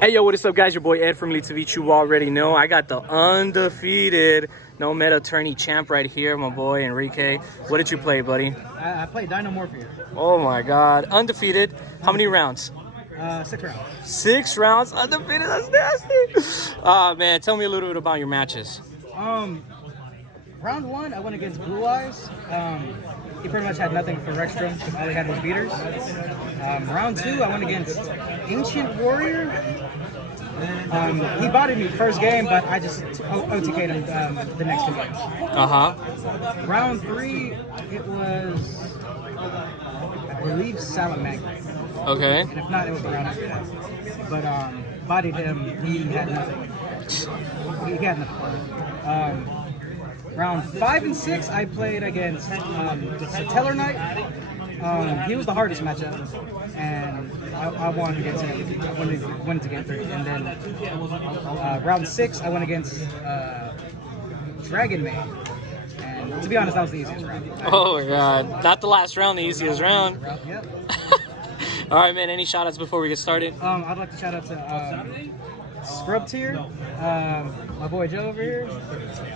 Hey yo, what is up guys? Your boy Ed from Elite TV. You already know I got the undefeated no meta tourney champ right here, my boy Enrique. What did you play, buddy? I played Dinomorphia. Oh my god, undefeated. How many rounds? 6 rounds. 6 rounds, undefeated. That's nasty. Ah man, tell me a little bit about your matches. Round 1, I went against Blue Eyes. He pretty much had nothing for Rexstrom. All he had was beaters. Round 2, I went against Ancient Warrior. He bodied me first game, but I just OTK'd him the next 2 games. Round 3, it was, I believe, Salamangre. Okay. And if not, it was the round after that. But bodied him, he had nothing. He had nothing for him. Round 5 and 6, I played against Satellar Knight. He was the hardest matchup, and I won against him. I wanted to get through. And then round 6, I went against Dragon Maid. And to be honest, that was the easiest round. Oh my god, not the last round, the easiest round. Yep. All right, man. Any shout outs before we get started? I'd like to shout out to Scrub Tier, my boy Joe over here,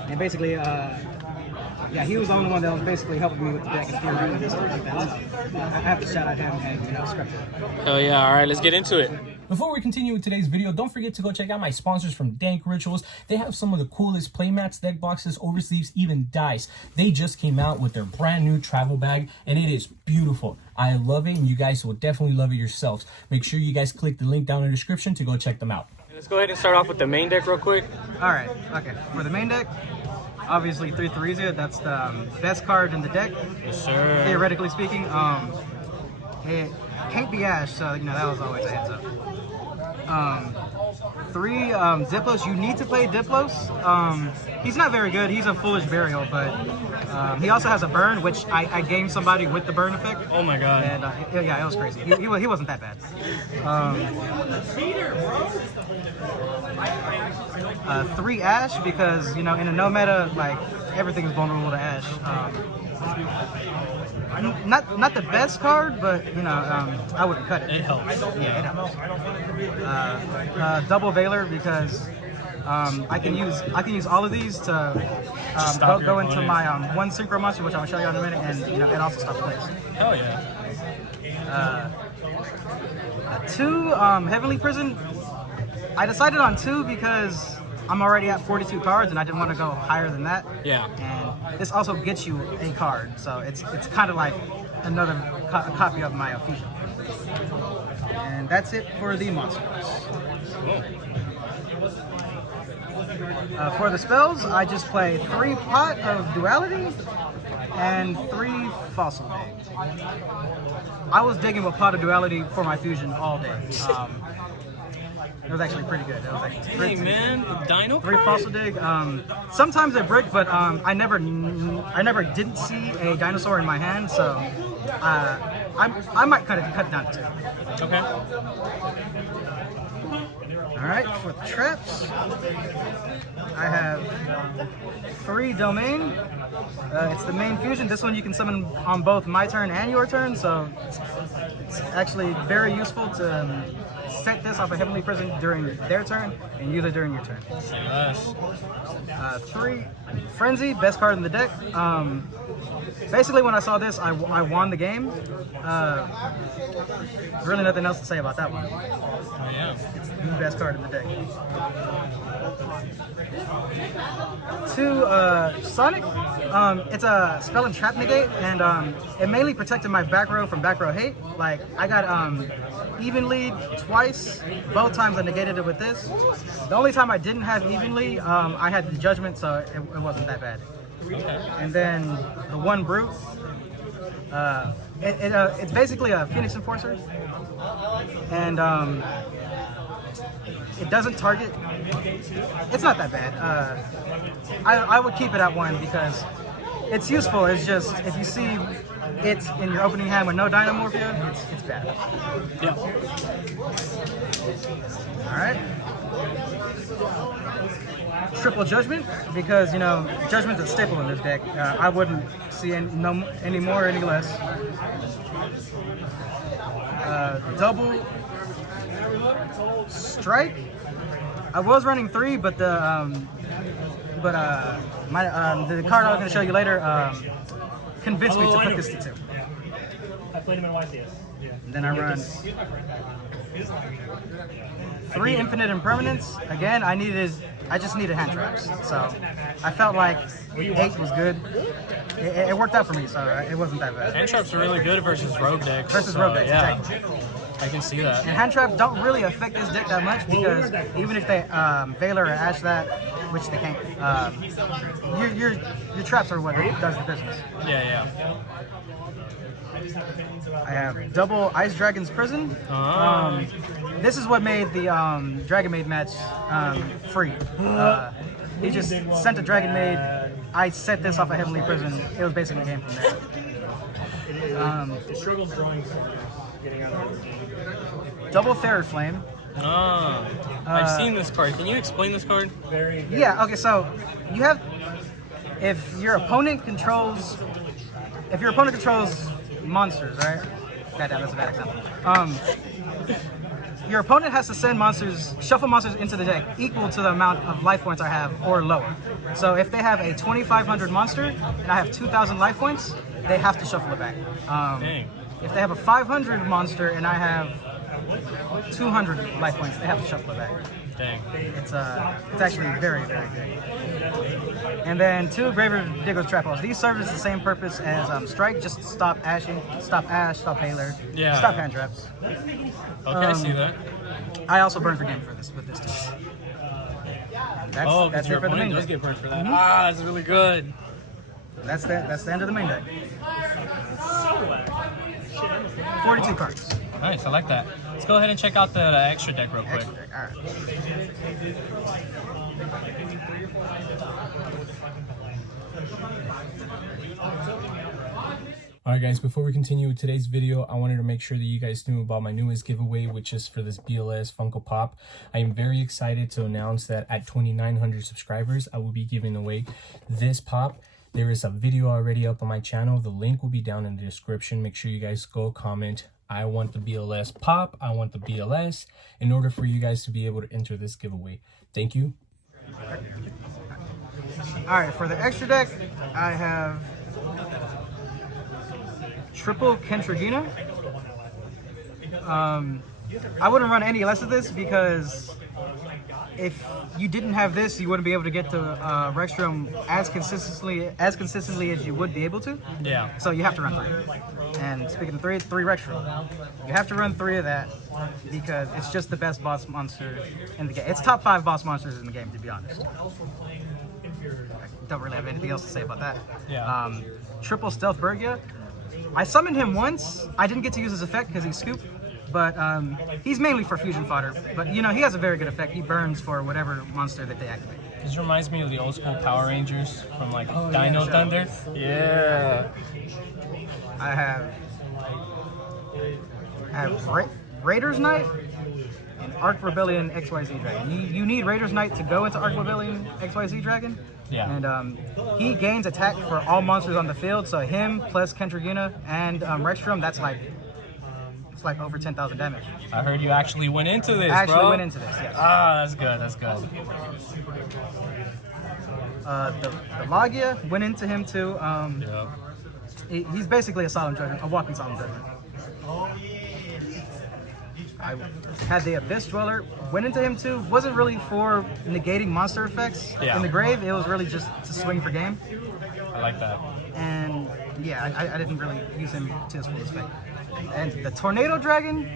and basically, yeah, he was the only one that was basically helping me with the deck and theorizing and stuff like that. So I have to shout out him and Scrub Tier. Oh yeah. All right, let's get into it. Before we continue with today's video, don't forget to go check out my sponsors from Dank Rituals. They have some of the coolest playmats, deck boxes, oversleeves, even dice. They just came out with their brand new travel bag, and it is beautiful. I love it, and you guys will definitely love it yourselves. Make sure you guys click the link down in the description to go check them out. Let's go ahead and start off with the main deck real quick. All right, okay. For the main deck, obviously 3 Theresia. That's the best card in the deck. Yes, sir. Theoretically speaking, it can't be Ash, so that was always a heads up. 3 Diplos. You need to play Diplos. He's not very good. He's a Foolish Burial, but he also has a burn, which I gamed somebody with the burn effect. Oh my god. And yeah, it was crazy. He wasn't that bad. 3 Ash, because in a no meta, like, everything is vulnerable to Ash. Not the best card, but I wouldn't cut it. It helps. Yeah, it helps. Double Veiler, because I can use all of these to go into my 1 Synchro Monster, which I'll show you in a minute, and it also stops plays. Hell yeah. 2 Heavenly Prison. I decided on 2 because I'm already at 42 cards, and I didn't want to go higher than that. Yeah. And this also gets you a card, so it's kind of like another copy of my Fusion. And that's it for the monsters. For the spells, I just play 3 Pot of Duality and 3 Fossil Dig. I was digging with Pot of Duality for my Fusion all day. It was actually pretty good. It was actually pretty Hey man, the Dino 3 card? Fossil Dig. Sometimes they brick, but I never didn't see a dinosaur in my hand, so I might cut it down to 2. Okay. All right, for the traps, I have 3 Domain. It's the main fusion. This one you can summon on both my turn and your turn, so it's actually very useful to set this off a Heavenly Prison during their turn and use it during your turn. Yes. 3 Frenzy, best card in the deck. Basically, when I saw this, I won the game. Really nothing else to say about that one. Oh yeah. It's the best card in the deck. 2 Sonic. It's a spell and trap negate, and it mainly protected my back row from back row hate. Like, I got even lead twice. Both times I negated it with this. The only time I didn't have even lead, I had the judgment, so it wasn't that bad. Okay. And then the 1 Brute. It's basically a Phoenix Enforcer, and it doesn't target. It's not that bad. I would keep it at 1 because it's useful. It's just, if you see it in your opening hand with no Dinomorphia, it's bad. Yeah. All right. Triple Judgment, because Judgment's a staple in this deck. I wouldn't see any more, any less. Double Strike. I was running 3, but the card I was gonna show you later convinced me to put this to 2. I played him in white. And then I run 3 infinite impermanence. Again, I just needed hand traps, so I felt like 8 was good. It worked out for me, so it wasn't that bad. Hand traps are really good versus rogue decks. Rogue decks, yeah. exactly. I can see that. And hand traps don't really affect this deck that much because even if they Veiler or Ash that, which they can't, your traps are what does the business. Yeah. I have double Ice Dragon's Prison. This is what made the Dragon Maid match free. He just sent a Dragon Maid. I set this off a Heavenly Prison. It was basically a game from there. Struggled drawing getting out of it. Double Third Flame. I've seen this card. Can you explain this card? Yeah, okay, so you have, if your opponent controls monsters, right? Goddamn, that's a bad example. Your opponent has to send shuffle monsters into the deck equal to the amount of life points I have or lower. So if they have a 2,500 monster and I have 2,000 life points, they have to shuffle it back. If they have a 500 monster and I have 200 life points, they have to shuffle it back. Dang. It's actually very, very good. And then 2 Graver Digger's Trap Holes. These serve as the same purpose as Strike, just stop ashing, stop Ash, stop Veiler, stop hand traps. Okay, I see that. I also burn for game with this too. That's it for the main does deck. get burned for that. That's really good. That's the end of the main deck. 42 cards. Nice, I like that. Let's go ahead and check out the extra deck real quick. Extra deck, all right. Alright guys, before we continue with today's video, I wanted to make sure that you guys knew about my newest giveaway, which is for this BLS Funko Pop. I am very excited to announce that at 2,900 subscribers, I will be giving away this pop. There is a video already up on my channel. The link will be down in the description. Make sure you guys go comment, I want the BLS pop, I want the BLS, in order for you guys to be able to enter this giveaway. Thank you. Alright, for the extra deck, I have triple Kentragina. I wouldn't run any less of this because if you didn't have this, you wouldn't be able to get to Rexstrom as consistently as you would be able to. Yeah. So you have to run 3. And speaking of 3 Rexstrom. You have to run 3 of that because it's just the best boss monster in the game. It's top 5 boss monsters in the game, to be honest. I don't really have anything else to say about that. Yeah. Triple Stealth Bergia. I summoned him once. I didn't get to use his effect because he's scoop, but he's mainly for fusion fodder. But you know, he has a very good effect. He burns for whatever monster that they activate. This reminds me of the old school Power Rangers from like Dino Thunder. Yeah. I have Raiders Knight and Arc Rebellion XYZ Dragon. You need Raiders Knight to go into Arc Rebellion XYZ Dragon. Yeah. And he gains attack for all monsters on the field. So him plus Kentragina and Rexstrom, that's like it's like over 10,000 damage. I heard you actually went into this, I actually bro. went into this, yes. Ah, that's good, that's good. The Logia went into him too. Yeah. He's basically a solemn judgment, a walking solemn judgment. I had the Abyss Dweller, went into him too. Wasn't really for negating monster effects in the grave. It was really just to swing for game. I like that. And yeah, I didn't really use him to his full effect. And the Tornado Dragon,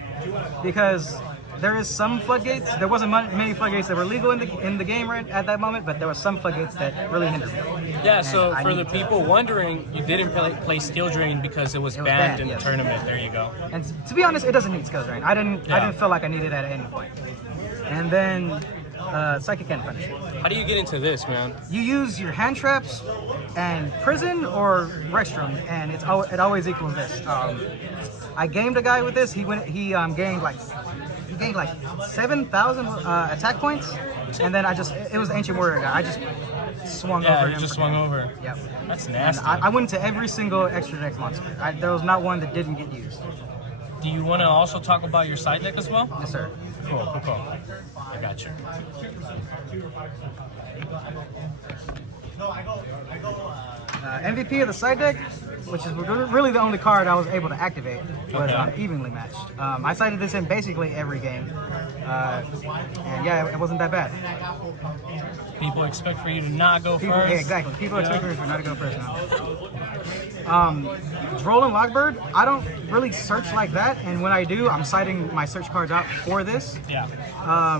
because there is some floodgates. There wasn't many floodgates that were legal in the game right at that moment, but there were some floodgates that really hindered me. Yeah, and so for the people wondering, you didn't play Steel Drain because it was banned in the tournament. There you go. And to be honest, it doesn't need Skill Drain. I didn't feel like I needed it at any point. And then Psychic End Punish. How do you get into this, man? You use your hand traps and Prison or Rexstrom, and it always equals this. I gamed a guy with this. He gained like 7,000 attack points, and then it was the Ancient Warrior guy. I just swung over him. Yeah, you just swung over. Yep. That's nasty. I went into every single extra deck monster. There was not one that didn't get used. Do you want to also talk about your side deck as well? Yes, sir. Cool. I got you. MVP of the side deck, which is really the only card I was able to activate, was evenly matched. I sided this in basically every game, and yeah, it wasn't that bad. People expect for you to not go first. Yeah, exactly. People expect me for not to go first now. Droll and Lockbird, I don't really search like that, and when I do, I'm citing my search cards out for this. Yeah.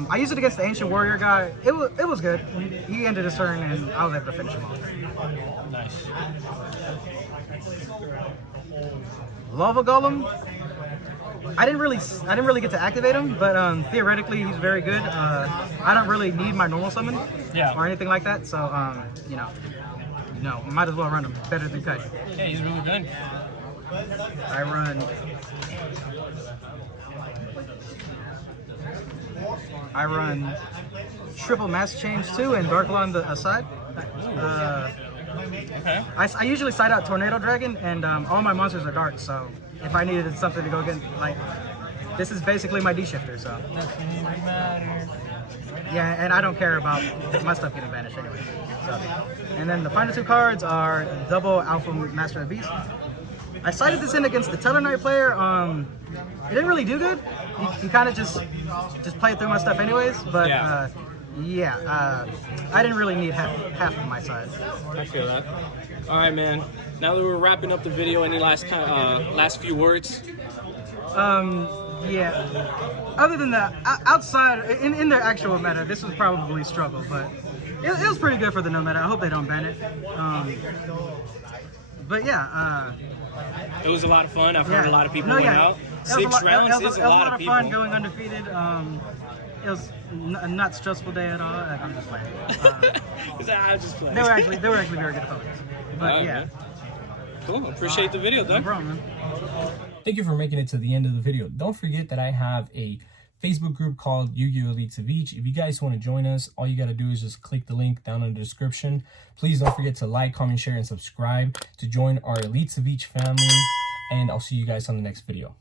I used it against the Ancient Warrior guy. It was good. He ended his turn, and I was able to finish him off. Nice. Lava Golem, I didn't really get to activate him, but theoretically he's very good. I don't really need my normal summon or anything like that, so you know, no, might as well run him. Better than Cut. Yeah, he's really good. I run triple mass change too and Dark Law on the side. Okay. I usually side out Tornado Dragon, and all my monsters are dark, so if I needed something to go against, like, this is basically my D-shifter, so. Nothing matters. Yeah, and I don't care about my stuff getting banished anyway. So. And then the final two cards are double Alpha Master of Beast. I sided this in against the Tellarknight player. It didn't really do good. He kind of just played through my stuff anyways, but I didn't really need half of my side. I feel that. All right, man. Now that we're wrapping up the video, any last few words? Yeah. Other than that, outside in their actual meta, this was probably a struggle, but it was pretty good for the no meta. I hope they don't ban it. But yeah. It was a lot of fun. I've heard a lot of people went out. 6 rounds is a lot of people. Fun going undefeated. It was not stressful day at all. I'm just playing. I'm just playing. They were actually very good opponents. But right, yeah. Man. Cool. Appreciate the video, Doug. No problem, man. Thank you for making it to the end of the video. Don't forget that I have a Facebook group called Yu-Gi-Oh! Elites of Each. If you guys want to join us, all you got to do is just click the link down in the description. Please don't forget to like, comment, share, and subscribe to join our Elites of Each family. And I'll see you guys on the next video.